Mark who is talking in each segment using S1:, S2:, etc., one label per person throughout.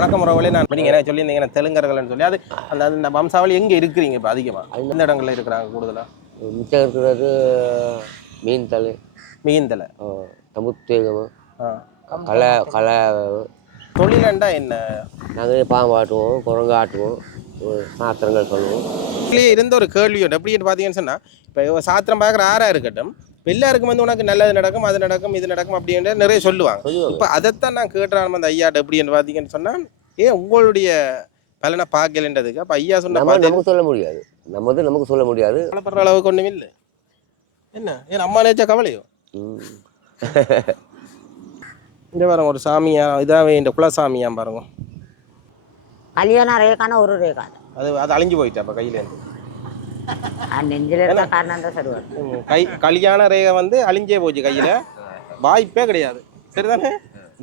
S1: வணக்கம் உறவுகளே நான் நீங்க என்ன சொல்லியிருந்தீங்க நான் தெலுங்கர்கள்னு சொல்லி. அது அந்த அந்த வம்சாவளி எங்க இருக்கிறீங்க இப்போ அதிகமா? எந்த இடங்கள்ல இருக்கிறாங்க கூடுதலா?
S2: மிச்சம் இருக்கிறது மீன் தலை
S1: மீந்தலை
S2: தமுத்தேகம்
S1: ஆ.
S2: களை களை
S1: தொழிலண்டா என்ன?
S2: நாங்கள் பாம்பு ஆட்டுவோம் குரங்கு ஆட்டுவோம் சாத்திரங்கள் சொல்லுவோம்.
S1: இதுலயே இருந்த ஒரு கேள்வி உண்டு எப்படின்னு பார்த்தீங்கன்னு சொன்னா இப்போ சாத்திரம் பார்க்குற ஆறா இருக்கட்டும் இப்ப எல்லாருக்கும் வந்து உனக்கு நல்லது நடக்கும் அது நடக்கும் இது நடக்கும் அப்படின்னு நிறைய சொல்லுவாங்க. இப்போ அதைத்தான் நான் கேட்டுறான் அந்த ஐயாட்ட எப்படின்னு பார்த்தீங்கன்னு சொன்னா ஏன் உங்களுடைய பலனை பார்க்கலன்றதுக்கு? அப்போ ஐயா சொன்ன
S2: நம்ம நமக்கு சொல்ல முடியாது. நம்மது நமக்கு சொல்ல முடியாது.
S1: கவலைப்படுற அளவுக்கு ஒன்றும் இல்லை. என்ன? ஏன் அம்மா நேச்சா கவலையோ. இந்த பாருங்க ஒரு சாமியா இதாவே இந்த குலசாமியா பாருங்க.
S3: கல்யாண ரேகான ஒரு ரேகா.
S1: அது அது அழிஞ்சு போயிட்டு அப்போ கையிலேருந்து நெஞ்சில கை கல்யாண ரேகை வந்து அழிஞ்சே போச்சு கையில. வாய்ப்பே கிடையாது. சரிதானே?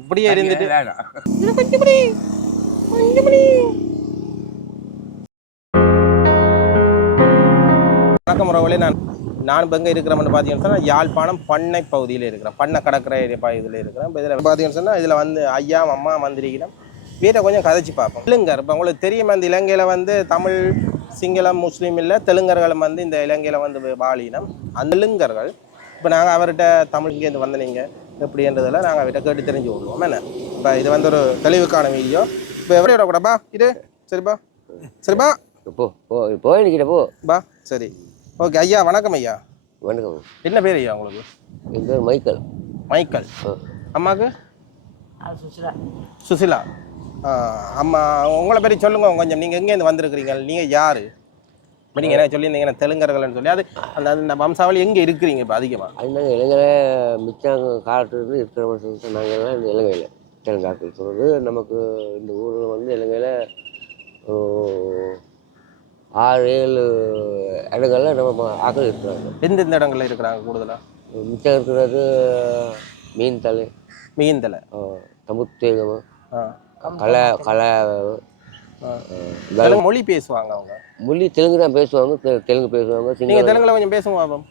S1: இப்படியே இருந்துட்டு. வணக்கம் உறவுகளே நான் நான் இப்போ எங்கே பார்த்தீங்கன்னு சொன்னால் யாழ்ப்பாணம் பண்ணை பகுதியில் இருக்கிறேன். பண்ணை கடற்கரை இதில் இருக்கிறேன். இதில் பார்த்தீங்கன்னு சொன்னால் இதில் வந்து ஐயா அம்மா வந்திருக்கிறேன் வீட்டை கொஞ்சம் கதைச்சு பார்ப்போம். இல்லைங்க இப்போ உங்களுக்கு தெரியுமா இந்த இலங்கையில் வந்து தமிழ் சிங்களம் முஸ்லீம் இல்லை தெலுங்கர்களும் வந்து இந்த இலங்கையில் வந்து வாழினம். அந்த தெலுங்கர்கள் இப்போ நாங்கள் அவர்கிட்ட தமிழ் இங்கேருந்து வந்த நீங்கள் எப்படின்றதில் நாங்கள் அவர்கிட்ட கேட்டு தெரிஞ்சு விடுவோம் என்ன? இப்போ இது வந்து ஒரு தெளிவுக்கான வீடியோ. இப்போ எவ்வளோ விடக்கூடாப்பா இது சரிப்பா சரிப்பா
S2: போ. போ. போய் நிற்கிட்ட போ
S1: பா. சரி. ஓகே ஐயா வணக்கம் ஐயா.
S2: வணக்கம்.
S1: என்ன பேர் ஐயா உங்களுக்கு?
S2: என் பேர் மைக்கேல்.
S1: மைக்கேல். அம்மாவுக்கு
S3: சுசிலா
S1: சுசிலா ஆ, அம்மா உங்களை பற்றி சொல்லுங்க கொஞ்சம். நீங்கள் எங்கேருந்து வந்திருக்கிறீங்க? நீங்கள் யார்? இப்போ நீங்கள் என்ன சொல்லியிருந்தீங்க? நான் தெலுங்கர்கள்னு சொல்லி. அது அந்த அந்த வம்சாவளி எங்கே இருக்கிறீங்க இப்போ அதிகமாக
S2: அது இலங்கையில மிச்சம் காலத்துலேருந்து இருக்கிற வருஷம் நாங்கள் எல்லாம் இந்த இலங்கையில். தெலுங்காக்கள் சொல்கிறது நமக்கு இந்த ஊரில் வந்து இலங்கையில் ஆறு ஏழு இடங்கள்ல நம்ம ஆக்கள் இருக்கிறாங்க.
S1: எந்தெந்த இடங்கள்ல இருக்கிறாங்க கூடுதலாக
S2: மிச்சம் இருக்கிறது மீன் தலை
S1: மீந்தலை
S2: தமுத்தேகம்
S1: கலை கலை மொழி பேசுவாங்க அவங்க?
S2: மொழி தெலுங்கு தான் பேசுவாங்க தெலுங்கு பேசுவாங்க
S1: நீங்கள் தெலுங்குல கொஞ்சம்
S2: பேசுவோம்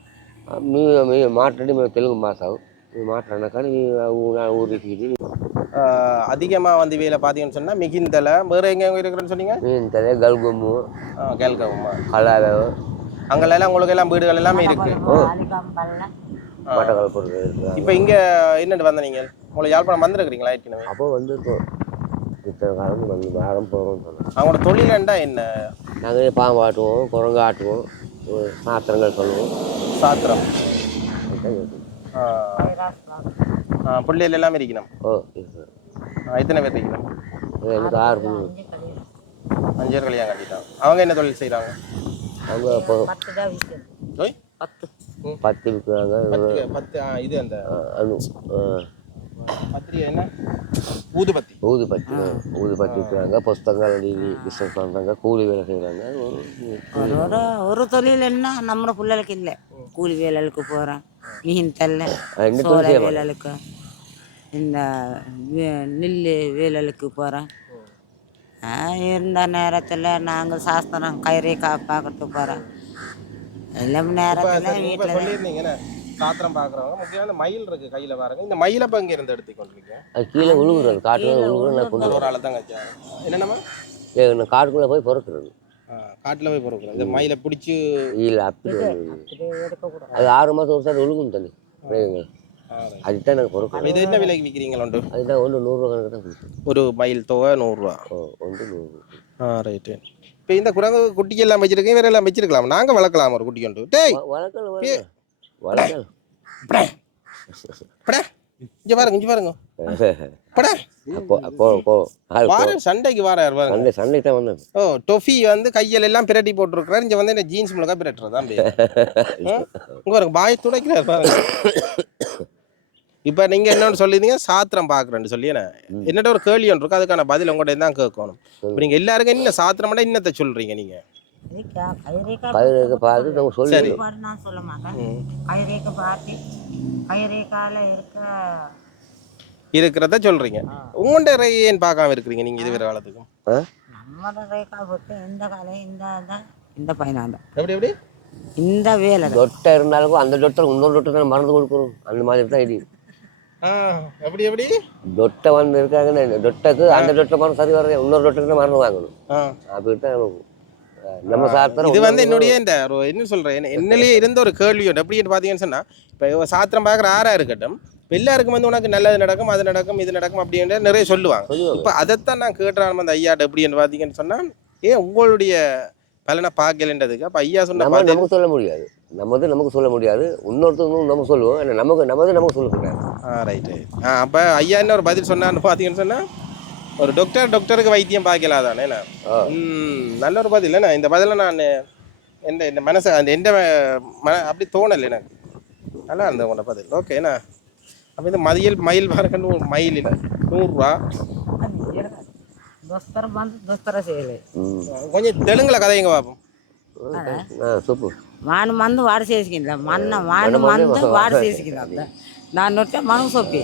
S2: நீ மாற்றடி தெலுங்கு மாசாகும் நீ மாட்டானாக்கா
S1: அதிகமாக வந்து வேலை பார்த்தீங்கன்னு சொன்னால் மிகிந்தலை வேறு எங்கே இருக்கிறேன்னு சொன்னீங்க?
S2: மிகிந்தலை கல்கம்மு
S1: கல்கம்மா.
S2: கலாதம்
S1: அங்கெல்லாம் உங்களுக்கு எல்லாம் வீடுகள் எல்லாமே இருக்கு. இப்போ இங்கே என்னென்னு வந்த நீங்கள் உங்களை யாழ்ப்பாணம் வந்துருக்கிறீங்களா ஏற்கனவே?
S2: அப்போ வந்துருக்கோம். இத்தனை காலம் வந்து வாரம் போகிறோம்னு சொன்னாங்க.
S1: அவங்களோட தொழிலண்டா என்ன?
S2: நாங்கள் பாம்பு ஆட்டுவோம் குரங்கு ஆட்டுவோம் சாத்திரங்கள் சொல்லுவோம்.
S1: சாத்திரம். பிள்ளைகள் எல்லாமே இருக்கணும்.
S2: ஓ
S1: எத்தனை பேர் இருக்கணும்?
S2: எனக்கு ஆறு பிள்ளை.
S1: அஞ்சு பேர் கல்யாணம் கட்டிட்டாங்க அவங்க என்ன தொழில் செய்கிறாங்க
S2: அவங்க இப்போ
S3: பத்து.
S2: பத்து விற்கிறாங்க
S1: பத்து இது அந்த
S2: அது
S1: பத்திரிகை என்ன? ஊதுபத்தி.
S2: ஊதுபத்தி ஊதுபத்தி விற்கிறாங்க புஸ்தகங்கள் எழுதி பிஸ்னஸ் பண்ணுறாங்க கூலி வேலை செய்கிறாங்க
S3: ஒரு ஒரு தொழில் என்ன? நம்ம பிள்ளைகளுக்கு இல்லை. கூலி வேலைக்கு போகிறேன் மீன் தள்ள
S2: செய்ய
S3: வேலைக்கு இந்த நெல் வேலைக்கு போகிறேன் இருந்த நேரத்தில் நாங்கள் சாஸ்திரம் கயிறை கா பார்க்கறதுக்கு போகிறோம் எல்லாம் நேரத்தில் வீட்டில்
S1: சாத்திரம் பார்க்குறவங்க முக்கியமாக இந்த மயில் இருக்கு கையில் பாருங்க. இந்த மயிலை இப்போ இங்கே இருந்து எடுத்துக்கொண்டிருக்கேன்
S2: அது கீழே உழுகுறது காட்டுல கொண்டு
S1: ஒரு ஆளை தான் கச்சா என்னென்னமா
S2: காட்டுக்குள்ளே போய் பிறக்கிறது.
S1: காட்டில் போய் பிறக்கிறோம் இந்த மயிலை பிடிச்சி
S2: இல்லை அப்படி அது ஆறு மாதம் ஒரு சார் ஒழுகும் தண்ணி பிரேகங்கள் அதுதான் எனக்கு பிறக்கிறது
S1: இது என்ன விலைக்கு விற்கிறீங்களா ஒன்று
S2: அதுதான் ஒன்று நூறுரூவா கணக்கு தான்
S1: ஒரு மயில் தொகை நூறுரூவா
S2: ஓ ஒன்று நூறு
S1: ஆ ரைட்டு. இப்போ இந்த குரங்கு குட்டிக்கு எல்லாம் வச்சிருக்கேன் வேற எல்லாம் வச்சிருக்கலாம்? நாங்கள் வளர்க்கலாம் ஒரு குட்டி கொண்டு. டேய்
S2: வ-
S1: படா இங்கே பாருங்க இங்கே பாருங்க சண்டைக்கு வாரார் பாருங்க
S2: தான் வந்தேன்.
S1: ஓ டொஃபி வந்து கையில் எல்லாம் பிரட்டி போட்டுருக்கிறார். இங்கே வந்து என்ன ஜீன்ஸ் முழுக்கா பிரட்டுறது தான் இங்கே பாருங்க பாய் துடைக்கிறார் பாருங்க. இப்போ நீங்கள் என்னன்னு சொல்லியிருந்தீங்க சாத்திரம் பார்க்குறேன்னு சொல்லி என்ன என்னட்ட ஒரு கேள்வி ஒன்று இருக்கு. அதுக்கான பதில் உங்கள்கிட்ட தான் கேட்கணும். இப்போ நீங்கள் எல்லாருக்கும் என்ன சாத்திரம்னா என்னத்தை சொல்கிறீங்க நீங்கள்
S3: கயிறேக்கா
S2: பயிருக்கு பார்த்து நம்ம சொல்லி.
S1: சரி.
S3: பாடு நான் சொல்ல மாட்டேன். கயிறேக்க பார்த்து கயிறேக்கால இருக்க
S1: இருக்கிறத சொல்கிறீங்க உங்கள்கிட்ட ஏன் பார்க்காம இருக்கிறீங்க நீங்கள் இது வேறு காலத்துக்கும்?
S2: ஆ?
S3: நம்மட ரேகா விட்டு இந்த காலம் இந்த இந்த இந்த பையனாண்ட
S1: எப்படி எப்படி?
S3: இந்த வேலை தான்.
S2: தொட்டை இருந்தாலும் அந்த தொட்டை இன்னொரு தொட்டை தானே மறந்து கொடுக்குறோம் அந்த மாதிரி தான் இது.
S1: ஆ எப்படி எப்படி?
S2: டொட்டை வந்து இருக்காங்கன்னா இந்த டொட்டைக்கு அந்த டொட்டை மரம் சரி வர இன்னொரு டொட்டைக்கு மருந்து வாங்கணும்.
S1: ஆ.
S2: அப்படித்தான் நம்ம சாப்பிட்ற
S1: இது வந்து என்னுடைய இந்த ஒரு என்ன சொல்றேன்? என்ன- என்னிலேயே இருந்த ஒரு கேள்வி ஒன்று. எப்படின்னு பார்த்தீங்கன்னு சொன்னா இப்போ சாத்திரம் பார்க்குற ஆறா இருக்கட்டும் எல்லாருக்கும் வந்து உனக்கு நல்லது நடக்கும் அது நடக்கும் இது நடக்கும் அப்படின்ற நிறைய சொல்லுவாங்க. இப்போ அதைத்தான் நான் கேட்டுறான் அந்த ஐயாட்ட எப்படின்னு பார்த்தீங்கன்னு சொன்னா ஏன் உங்களுடைய பலனை பார்க்கலன்றதுக்கு அப்போ ஐயா சொன்ன
S2: நமக்கு சொல்ல முடியாது. நமது நமக்கு சொல்ல முடியாது. இன்னொருத்தவங்க நம்ம சொல்லுவோம். நமக்கு நமது நமக்கு சொல்லக்கூடாது
S1: ஆ ரைட் ரைட் ஆ அப்போ ஐயா என்ன ஒரு பதில் சொன்னான்னு பார்த்தீங்கன்னு சொன்னா ஒரு டாக்டர் டாக்டருக்கு வைத்தியம் பார்க்கலாதானே என்ன
S2: ஆ.
S1: ம் நல்ல ஒரு பதில் என்ன இந்த பதிலை நான் எந்த இந்த மனசு அந்த எந்த மன அப்படி தோணலை எனக்கு நல்லா இருந்தது உங்களோட பதில் ஓகேண்ணா அப்போ இந்த மதியல் மயில் பாருங்க நூறு மயில் இல்லை நூறுரூவா
S3: దోస్తర బంద్ దోస్తర చేయలేదు
S2: ம்
S1: கொஞ்சம் தெலுங்குல கதைங்க பார்ப்போம்
S2: ஆ సూపర్
S3: వాని మందు వాడు చేసుకుందా మన్న వాని మందు వాడు చేసుకుందా దాన్ని వస్తే మనం సొప్పి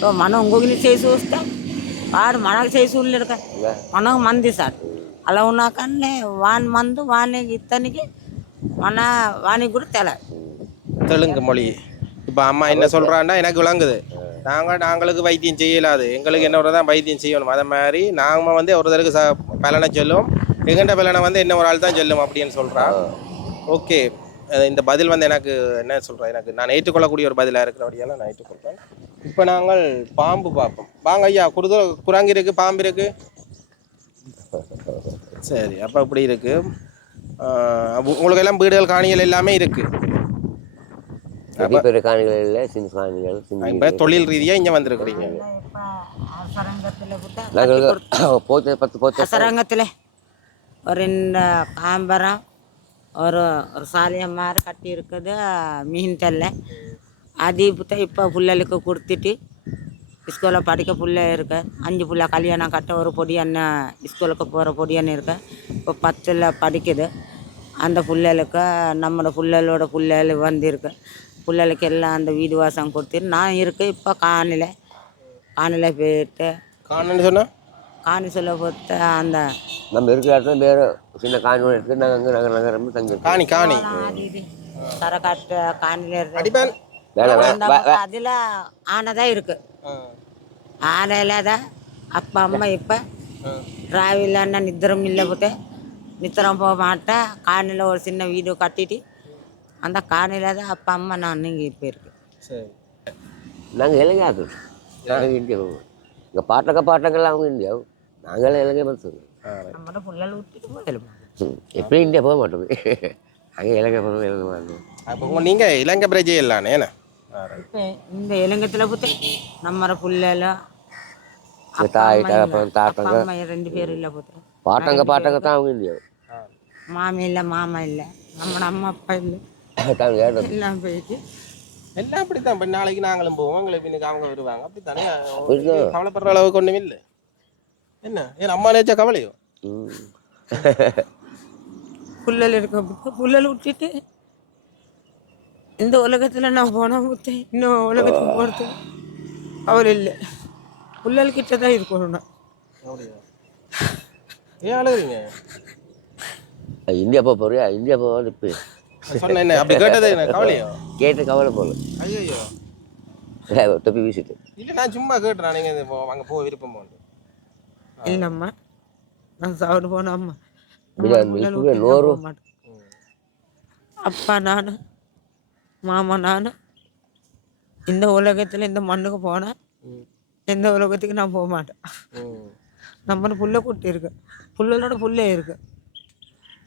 S3: సో మనం ఇంకొకరిని చేసి చూస్తే వాడు మనకు చేసి ఉండలేడు కదా మనకు మంది సార్ అలా ఉన్నా కానీ వాని మందు వాని ఇతనికి మన వానికి కూడా తెలియదు
S1: தெலுங்கு மொழி இப்போ அம்மா என்ன சொல்கிறான்னா எனக்கு விளங்குது நாங்கள் நாங்களுக்கு வைத்தியம் செய்யலாது எங்களுக்கு என்ன ஒரு தான் வைத்தியம் செய்யணும் அதை மாதிரி நாங்கள் வந்து ஒருத்தருக்கு ச பலனை சொல்லுவோம் எங்கண்ட பலனை வந்து என்ன ஒரு ஆள் தான் சொல்லும் அப்படின்னு சொல்கிறா ஓகே இந்த பதில் வந்து எனக்கு என்ன சொல்கிறேன் எனக்கு நான் ஏற்றுக்கொள்ளக்கூடிய ஒரு பதிலாக இருக்கிறபடியால் நான் ஏற்றுக்கொள்கிறேன் இப்போ நாங்கள் பாம்பு பார்ப்போம் வாங்க ஐயா குருது குரங்கு இருக்குது பாம்பு இருக்குது சரி அப்போ இப்படி இருக்குது உங்களுக்கு எல்லாம் வீடுகள் காணிகள் எல்லாமே இருக்குது
S2: பெரிய பெரிய காணிகள் இல்லை சின்ன காணிகள்
S1: இப்போ தொழில் ரீதியாக இங்கே வந்திருக்கிறீங்க.
S2: நாங்கள் போச்சு பத்து போச்சு
S3: அசரங்கத்தில் ஒரு ரெண்டு காம்பரம் ஒரு ஒரு சாலியம் மாதிரி கட்டி இருக்குது மீன் தெல்லை. அது இப்போ இப்போ பிள்ளைகளுக்கு கொடுத்துட்டு ஸ்கூலில் படிக்க பிள்ளை இருக்கு. அஞ்சு பிள்ளை கல்யாணம் கட்ட ஒரு பொடி அண்ணன் ஸ்கூலுக்கு போகிற பொடி அண்ணன் இருக்கு. இப்போ பத்தில் படிக்குது. அந்த பிள்ளைகளுக்கு நம்மளோட பிள்ளைகளோட பிள்ளைகள் வந்திருக்கு. பிள்ளைகளுக்கு எல்லாம் அந்த வீடு வாசம் கொடுத்துட்டு நான் இருக்கு இப்போ காணில காணில போயிட்டு
S1: காணன்னு சொன்னா?
S3: காணி சொல்ல பொறுத்த அந்த
S2: நம்ம இருக்கிற இடத்துல வேறு சின்ன காணி ஒன்று இருக்குது நாங்கள் அங்கே நாங்கள் நகரம் தங்கியிருக்கோம்
S1: காணி காணி.
S3: கரக்காட்டு காணில இருக்கு அதில் ஆனை தான் இருக்கு. ஆனை இல்லாத அப்பா அம்மா இப்போ டிராவல் இல்லைன்னா நித்திரம் இல்லை போட்டு நித்திரம் போக மாட்டேன் காணியில் ஒரு சின்ன வீடு கட்டிட்டு அந்த காணியில் தான் அப்பா அம்மா நான் இங்கே இப்போ இருக்கு
S2: நாங்கள் இலங்காது நாங்கள் இந்தியாவும் இங்கே பாட்டக்க பாட்டங்கள்லாம் அவங்க இந்தியாவும் நாங்களாம் இலங்கை பத்துவோம்
S3: நம்மளோட பிள்ளைகள் விட்டுட்டு
S2: போதும் எப்படி இந்தியா போக மாட்டோம். அங்கே இலங்கை போக
S1: அப்போ நீங்கள் இலங்கை பிரஜை இல்லானே
S3: இப்போ இந்த இலங்கத்தில் போతే நம்மள புள்ளல
S2: இந்த தாய் தகப்பன் தாத்தங்க.
S3: ரெண்டு பேரும் இல்லை போతే
S2: பாட்டங்க பாட்டங்க தான் அவங்க இந்தியா
S3: மாமி இல்லை மாமா இல்லை. நம்மளோட அம்மா அப்பா இல்லை. எல்லாம் போயிட்டு.
S1: எல்லாம் அப்படித்தான். இப்போ நாளைக்கு நாங்களும் போவோம். எங்களை பின்னுக்கு அவங்க வருவாங்க. அப்படித்தானே?
S2: அப்படிதான்.
S1: கவலைப்படுற அளவுக்கு ஒன்றும் இல்லை. என்ன? ஏன் அம்மா நேச்சா கவலையோ?
S3: புல்லல் இருக்க புல்லல் விட்டுட்டு இந்த உலகத்தில் நான் போனால் முத்தேன் இன்னும் உலகத்துக்கு போகிறது அவள் இல்லை புல்லல் கிட்ட தான் இருக்கணும் நான்
S1: ஏன் அழுகுறீங்க?
S2: இந்தியா போக போறியா? இந்தியா போக இப்போ.
S1: சொன்ன என்ன அப்படி கேட்டது என்ன கவலையோ?
S2: கேட்டு கவலை போகல
S1: ஐயோ
S2: தொப்பி வீசிட்டு.
S1: இல்லை நான் சும்மா கேட்டுறேன். நீங்கள் அங்கே போக விருப்பம் போகணும்
S3: இல்லைம்மா நான் சாப்பிட போன அம்மா.
S2: பிரியாணி
S3: புல்லல்
S2: இப்பவே
S3: விட்டு
S2: நூறு.
S3: அப்பா நான். மாமா நான். இந்த உலகத்தில் இந்த மண்ணுக்கு போனேன் எந்த உலகத்துக்கு நான் போக மாட்டேன். நம்ம புல்ல குட்டி இருக்கு. புல்லலோட புல்லே இருக்கு.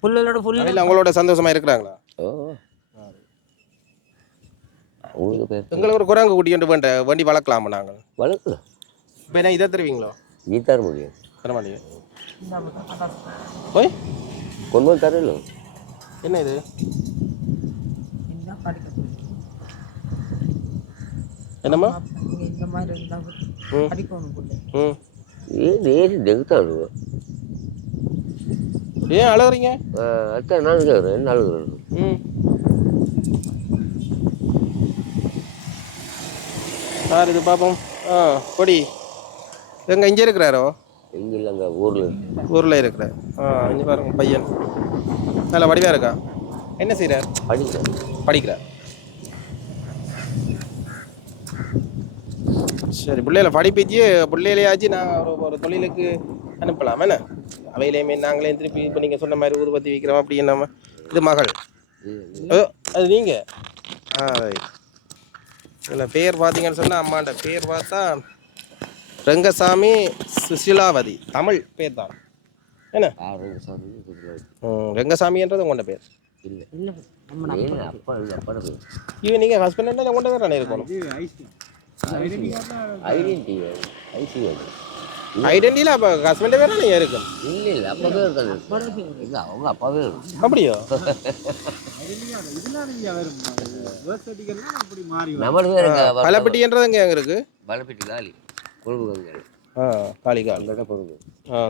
S3: புல்லலோட புல்ல.
S1: இல்லை உங்களோட சந்தோஷமா இருக்கிறாங்களா?
S2: ஓ. உங்களுக்கு
S1: ஒரு குரங்கு குட்டி ஒன்று வேண்ட வண்டி வளர்க்கலாமா நாங்கள்?
S2: வளர்க்கு.
S1: இப்போ என்ன இதை தருவீங்களோ?
S2: நீ தர முடியும்
S1: தர மாட்டீங்க. ஓய்.
S2: கொண்டு வந்து தரல.
S1: என்ன இது
S3: என்ன படிக்க
S1: என்னம்மா?
S3: இந்த மாதிரி இருந்தா
S1: ம்.
S3: படிக்கணும் புள்ள
S1: ம்.
S2: ஏன் ஏறி தெகுத்தானு
S1: ஏன் அழுகுறீங்க?
S2: அத்தான் நான் என்ன அழுகுறேன்
S1: ம். சார் இது பார்ப்போம் ஆ கொடி. எங்க இங்கே இருக்கிறாரோ?
S2: எங்கே இல்லை அங்கே ஊரில்
S1: ஊரில் இருக்கிறார். ஆ இங்கே பாருங்க பையன். நல்ல வடிவாக இருக்கா? என்ன செய்கிறார்
S2: படிக்கிறேன்
S1: படிக்கிறார். சரி பிள்ளைகளை படிப்பிச்சு பிள்ளைகளையாச்சும் நான் ஒரு ஒரு தொழிலுக்கு அனுப்பலாம். என்ன? அவையிலேயுமே நாங்களே திருப்பி இப்போ நீங்கள் சொன்ன மாதிரி ஊதுபத்தி விற்கிறோம் அப்படி நம்ம இது மகள். அது நீங்கள் ஆ ரைட் இதில் பேர் பார்த்தீங்கன்னு சொன்னால் அம்மாண்ட பேர் பார்த்தா ரெங்கசாமி சுசிலாவதி. தமிழ் பேர் தான். என்ன? ரெங்கசாமின்றது உங்களோட பேர்.
S2: இல்லை. பேர்.
S1: இவன் நீங்கள் ஹஸ்பண்ட் என்ன உங்கள்கிட்ட தானே இருக்கணும்?
S2: ஐடென்டி ஐசி அது
S1: ஐடென்டியில் அப்போ ஹஸ்பண்ட் பேர் நீங்கள் இருக்கும்
S2: இல்லை இல்லை அப்பா பேர் இருக்காது. இல்லை அவங்க அப்பா பேர்
S1: அப்படியோ? பலப்பட்டின்றது எங்கே இருக்குது
S2: பலப்பட்டி காலி. கொழும்பு கங்கை
S1: ஆ காளிகால்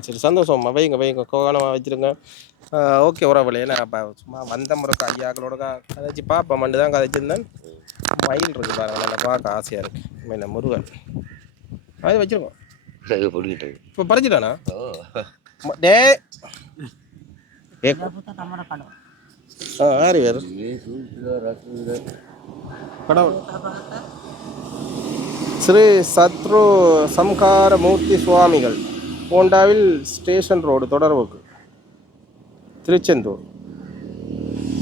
S1: சரி சந்தோஷம். வைங்க வைங்க. கோவணமாக வச்சுருங்க. ஓகே உறவுல. ஏன்னா அப்போ சும்மா வந்த முறைக்கு ஐயாக்களோட கதைச்சு பார்ப்போம் மண்டு தான் கதைச்சிருந்தேன். மயில் இருக்கு பாருங்க நல்லா பார்க்க ஆசையாக இருக்கு. என்ன முருகன். அது வச்சிருக்கோம். இப்போ பறிச்சிட்டானா? டே. ஆ ஆறு பேர். கடவுள். ஸ்ரீ சத்ரு சம்கார மூர்த்தி சுவாமிகள் ஹோண்டாவில் ஸ்டேஷன் ரோடு தொடர்புக்கு. திருச்செந்தூர்.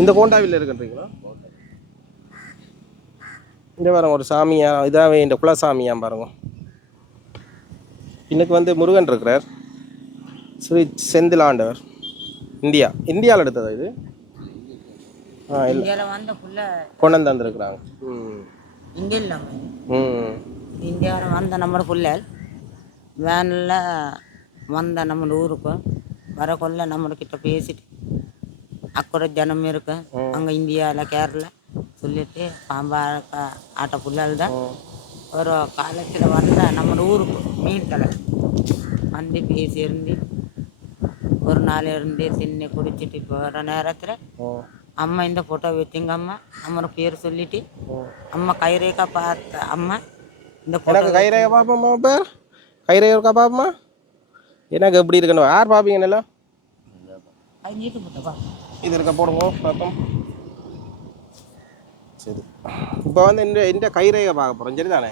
S1: இந்த ஹோண்டாவில் இருக்குன்றீங்களா? இந்த பாருங்க ஒரு சாமியா இதாகவே இந்த குலசாமியா பாருங்க. இன்னைக்கு வந்து முருகன் இருக்கிறார். ஸ்ரீ செந்திலாண்டவர். இந்தியா. இந்தியாவில் எடுத்ததா இது? ஆ இல்லை.
S3: இந்தியாவில் வந்த புள்ள
S1: கொண்டு வந்து வந்திருக்கிறாங்க ம்.
S3: இங்கே இல்லாமல்
S1: ம்.
S3: இந்தியாவில் வந்த நம்ம புள்ள வேனில் வந்த நம்ம ஊருக்கு வரக்குள்ள நம்மக்கிட்ட பேசிட்டு அக்கூட ஜனம் இருக்கு. அங்கே இந்தியாவில் கேரளா. சொல்லிட்டு பாம்பா ஆட்ட புள்ளால் தான். ஒரு காலத்தில் வந்த நம்ம ஊருக்கு மீன் கடை. வந்து பேசி இருந்து ஒரு நாள் இருந்து தின்னு குடிச்சிட்டு போகிற நேரத்தில் அம்மா இந்த ஃபோட்டோ வச்சுங்க அம்மா. அம்மோட பேர் சொல்லிட்டு அம்மா கைரேகா பார்த்த அம்மா இந்த ஃபோட்டோ
S1: கைரேகை பார்ப்போம்மா பேர்? கைரேகை இருக்கா எனக்கு எப்படி இருக்குன்னு யார் பார்ப்பீங்க நல்லா? இது இருக்க போடுங்க பார்ப்போம். சரி. இப்போ வந்து இந்த இந்த கைரேகை பார்க்க போகிறோம் சரிதானே?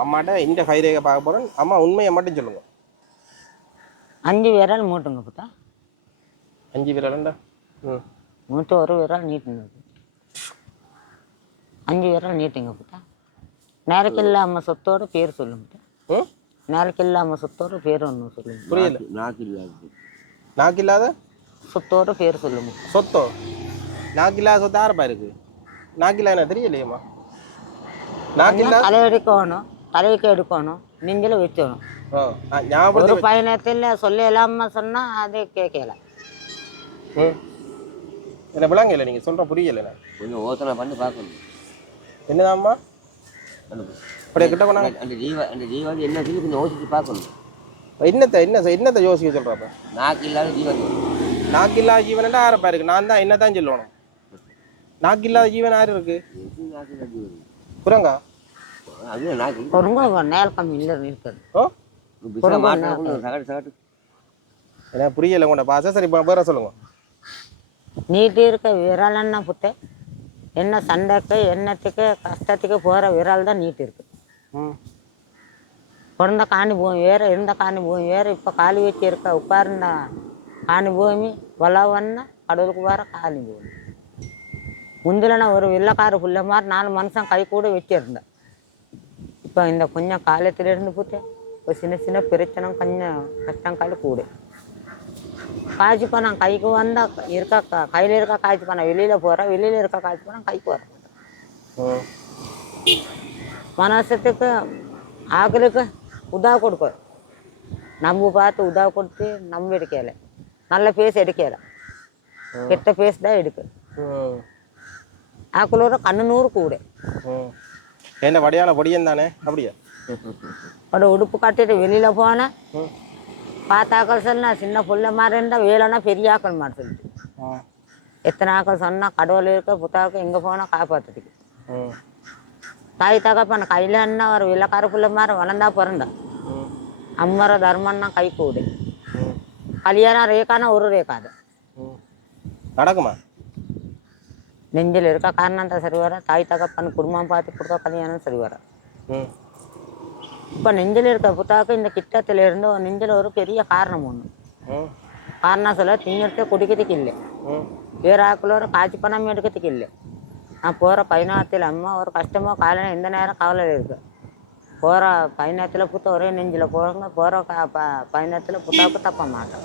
S1: அம்மாட்ட இந்த கைரேகை பார்க்க போகிறோம் அம்மா உண்மையை மட்டும் சொல்லுங்க.
S3: அஞ்சு விரல் மூட்டுங்க புத்தா.
S1: அஞ்சு விரலண்டா ம்.
S3: மூட்டு ஒரு விரல் நீட்டுங்க அஞ்சு விரல் நீட்டுங்க புத்தா. நேரக்கில்ல அம்மா சொத்தோட பேர் சொல்லுங்க புத்தா.
S1: ம்?
S3: நேரக்கில்ல அம்மா சொத்தோட பேர் ஒன்று சொல்லுங்க
S1: புரியல.
S2: நாக்கு இல்லாது
S1: நாக்கு இல்லாத
S3: சொத்தோட பேர் சொல்லுங்க
S1: சொத்தோ? நாக்கு இல்லாத சொத்து யாரப்பா இருக்கு? நாக்கு இல்லாத என்ன தெரியலையேம்மா? நாக்கு இல்லாத
S3: தலை எடுக்கணும் தலைக்கு எடுக்கணும் நெஞ்சில் வச்சணும் ஒரு பயணத்தில் சொல்ல இல்லாம சொன்னா அது கேட்கல.
S1: என்ன விளங்க இல்லை நீங்கள் சொல்கிற புரியலை நான்.
S2: கொஞ்சம் ஓசனை பண்ணி பார்க்கணும்.
S1: என்னதாம்மா? அப்படியே கிட்ட கொண்டாங்க.
S2: அந்த ஜீவா அந்த ஜீவாதி என்ன சொல்லி கொஞ்சம் யோசிச்சு பார்க்கணும்.
S1: என்னத்தை என்ன என்னத்தை யோசிக்க சொல்கிறப்ப
S2: நாக்கு இல்லாத ஜீவாதி.
S1: நாக்கு இல்லாத ஜீவனண்டா யாரப்பா இருக்கு. நான் தான் என்ன தான் சொல்லணும்? நாக்கு இல்லாத ஜீவன் யார் இருக்கு? எனக்கு புரியலை உங்களோட பாசை சரி இப்ப வேற சொல்லுங்க.
S3: நீட்டி இருக்க விரலன்னா புத்த? என்ன சண்டைக்கு எண்ணத்துக்கு கஷ்டத்துக்கு போகிற விரல் தான் நீட்டு இருக்கு.
S1: ம்.
S3: பிறந்த காணி பூமி வேற இருந்த காணி பூமி வேற இப்போ காலி வச்சு இருக்க உட்கார்ந்த காணி பூமி வளவன்னா கடவுளுக்கு வர காணி பூமி. முந்தில நான் ஒரு வெள்ளக்கார புள்ள மாதிரி நாலு மனுஷன் கை கூட வச்சிருந்தேன். இப்போ இந்த கொஞ்சம் காலத்துல இருந்து போட்டு ஒரு சின்ன சின்ன பிரச்சனை கொஞ்சம் கஷ்டம் கால கூட. காய்ச்சி பணம் கைக்கு வந்தா இருக்க கையில இருக்க காய்ச்சி பணம் வெளியில போற வெளியில இருக்க காய்ச்சி பணம் கைக்கு வர
S1: ம்
S3: மனசத்துக்கு ஆக்களுக்கு உதா கொடுக்கும். நம்ம பார்த்து உதா கொடுத்து நம்ம எடுக்கல. நல்ல பேஸ் எடுக்கல. கெட்ட பேஸ் தான் எடுக்கு. கண்ணு நூறு கூட.
S1: ம் என்ன வடியான பொடியன் தானே? அப்படியா?
S3: ஒரு உடுப்பு கட்டிட்டு வெளியில போனா
S1: ம்
S3: பார்த்தாக்கள் சொன்னா சின்ன புள்ள மாதிரி இருந்தா வேலைன்னா பெரிய ஆக்கள் மாதிரி சொல்லிட்டு. எத்தனை ஆக்கள் சொன்னா கடவுள் இருக்க புத்தாக்க எங்க போனா காப்பாத்துட்டு
S1: ம்
S3: தாய் தகப்பன் கையில என்ன ஒரு வெள்ளக்கார புள்ள மாதிரி வளர்ந்தா பிறந்தா.
S1: ம்
S3: அம்மர தர்மம்னா கை கூடு கல்யாணம் ரேக்கானா ஒரு ரேக்காது
S1: நடக்குமா?
S3: நெஞ்சில் இருக்க? காரணம் தான் சரி வர. தாய் தகப்பன் குடும்பம் பார்த்து கொடுத்தா கல்யாணம் சரி வர
S1: ம்.
S3: இப்போ நெஞ்சில் இருக்க புத்தாக்கு இந்த கிட்டத்துல இருந்து ஒரு நெஞ்சில் ஒரு பெரிய காரணம் ஒன்று காரணம் சொல்ல திங்கிறத குடிக்கிறதுக்கு இல்லை.
S1: ம்.
S3: வேறு ஆக்களோட காய்ச்சி பணம் எடுக்கிறதுக்கு இல்லை. நான் போகிற பயணத்தில் அம்மா ஒரு கஷ்டமோ காலையில் எந்த நேரம் கவலையில் இருக்கு? போகிற பயணத்தில் புத்த ஒரே நெஞ்சில் போகிறவங்க போகிற க ப பயணத்தில் புத்தாக்கு தப்ப மாட்டேன்.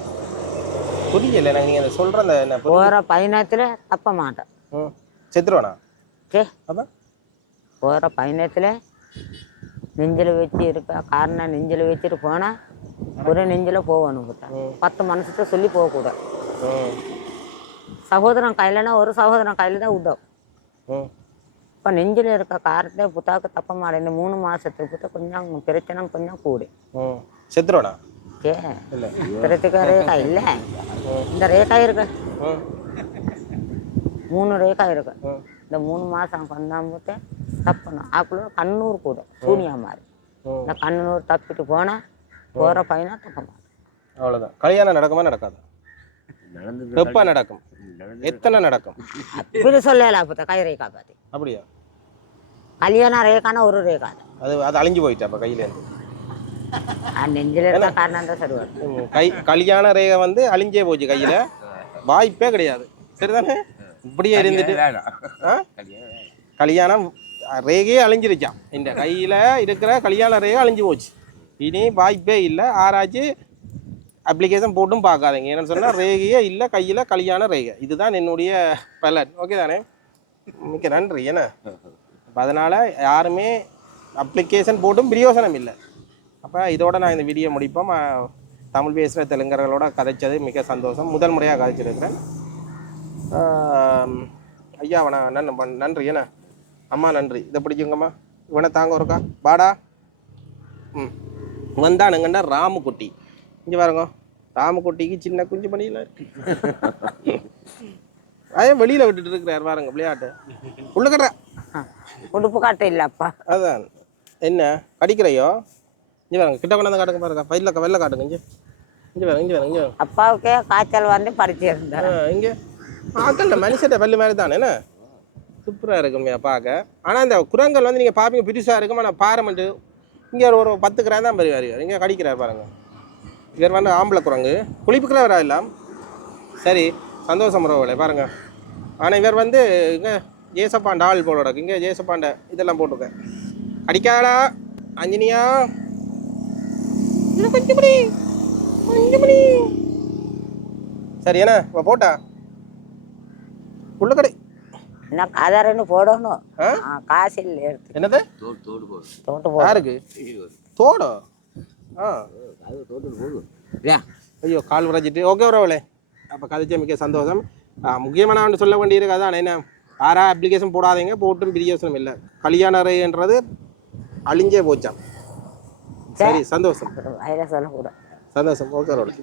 S1: புரியல நீங்கள் சொல்கிற
S3: போகிற பயணத்தில் தப்ப மாட்டேன்.
S1: ம் செத்துருவானா
S3: ஓகே
S1: அப்போ
S3: போகிற பயணத்தில் நெஞ்சில் வச்சு இருக்க காரணம் நெஞ்சில் வச்சுட்டு போனால் ஒரே நெஞ்சில் போகணும் புத்தா பத்து மனசுக்கு சொல்லி போகக்கூடாது சகோதரன் கையிலனா ஒரு சகோதரன் கையில் தான் உதவும் இப்போ நெஞ்சில் இருக்க காரத்தை புத்தாக்கு தப்ப மாட்டேன் இந்த மூணு மாதத்துக்கு புத்தா கொஞ்சம் பிரச்சனை கொஞ்சம் கூடு
S1: செத்துருவானா
S3: ஏ ரேகா இல்லை இந்த ரேகா இருக்கு மூணு ரேகா இருக்கு. இந்த மூணு மாதம் கொண்டாம்புட்டு தப்பணும். ஆக்குள்ள கண்ணூர் கூட சூனியா மாதிரி. இந்த கண்ணூர் தப்பிட்டு போனால் போகிற பையனா தப்ப மாட்டேன்.
S1: அவ்வளோதான் கல்யாணம் நடக்குமா நடக்காது? எப்போ நடக்கும்? எத்தனை நடக்கும்?
S3: அப்படி சொல்லல புத்த கை ரேகா பார்த்து
S1: அப்படியா?
S3: கல்யாணம் ரேகானா ஒரு ரேகா
S1: அது. அது அழிஞ்சு போயிட்டா அப்போ கையிலேருந்து
S3: நெஞ்சில் இருக்க காரணம் தான் சரி
S1: கை கல்யாண ரேகை வந்து அழிஞ்சே போச்சு கையில். வாய்ப்பே கிடையாது. சரிதானே? இப்படியே இருந்துட்டு கல்யாணம் ரேகையே அழிஞ்சிருச்சான் இந்த கையில் இருக்கிற கல்யாண ரேகை அழிஞ்சு போச்சு. இனி வாய்ப்பே இல்லை. ஆராய்ச்சி அப்ளிகேஷன் போட்டும் பார்க்காதீங்க. என்னன்னு சொன்னால் ரேகையே இல்லை கையில் கல்யாண ரேகை. இதுதான் என்னுடைய பலன். ஓகே தானே? மிக்க நன்றி. என்ன? அப்போ அதனால் யாருமே அப்ளிகேஷன் போட்டும் பிரயோசனம் இல்லை. அப்போ இதோட நான் இந்த வீடியோ முடிப்போம். தமிழ் பேசுகிற தெலுங்கர்களோட கதைச்சது மிக சந்தோஷம். முதல் முறையாக கதைச்சிருக்கிறேன். ஐயா வண நன் நன்றி. என்ன? அம்மா நன்றி. இதை பிடிக்குங்கம்மா. இவனை தாங்க ஒருக்கா. பாடா ம். வந்தானுங்கண்டா ராமுக்குட்டி. இங்கே பாருங்க. ராமுக்குட்டிக்கு சின்ன குஞ்சு பண்ணியில் இருக்கு. அதே வெளியில் விட்டுட்டு இருக்கிறார் பாருங்க விளையாட்டு. உள்ளுக்கற
S3: உடுப்பு காட்டு இல்லைப்பா
S1: அதான். என்ன? கடிக்கிறையோ? இங்கே பாருங்க கிட்ட கொண்டாந்து காட்டுங்க பாருங்க. வெள்ளை வெள்ளை காட்டுங்க இங்கே. இங்கே பாருங்க இங்கே பாருங்க இங்கே
S3: அப்பாவுக்கே காய்ச்சல் வந்து படிச்சிருந்தேன்
S1: ஆ, இங்கே. பார்க்கல மனுஷட்ட பல்லு மாதிரி தானே. என்ன? சூப்பராக இருக்குமே பார்க்க. ஆனால் இந்த குரங்கள் வந்து நீங்கள் பார்ப்பீங்க பெருசாக இருக்கும் ஆனால் பாரமெண்ட்டு இங்கே ஒரு பத்து கிராம் தான் பெரிய வாரி இங்கே கடிக்கிறார் பாருங்க. இவர் வந்து ஆம்பளை குரங்கு. குளிப்புக்கிறவரா எல்லாம்? சரி சந்தோஷம் உறவுகளே பாருங்க. ஆனால் இவர் வந்து இங்கே ஜேசப்பாண்ட ஆள் போலோட இங்கே ஜேசப்பாண்ட இதெல்லாம் போட்டிருக்கேன் அடிக்காடா அஞ்சனியா. கொஞ்சம் சரி என்ன இப்போ போட்டா? உள்ளக்கடை.
S3: என்ன ஆதாரன்னு போடணும். காசு இல்லை எடுத்து.
S1: என்னது?
S2: தோடு தோடு போடு.
S1: யாருக்கு? தோடோ? ஆ.
S2: அது தோடு போடு.
S1: ஐயோ கால் உரைச்சிட்டு ஓகே உறவுகளே. அப்போ கதைச்ச மிக்க சந்தோஷம். முக்கியமான ஒன்று சொல்ல வேண்டியிருக்கு அதான் என்ன? யாரா அப்ளிகேஷன் போடாதீங்க. போட்டும் பிரியோசனம் இல்லை. கல்யாண அறைன்றது அழிஞ்சே போச்சாம் சரி சந்தோஷம். சந்தோஷம். ஓகே உறவுகளே.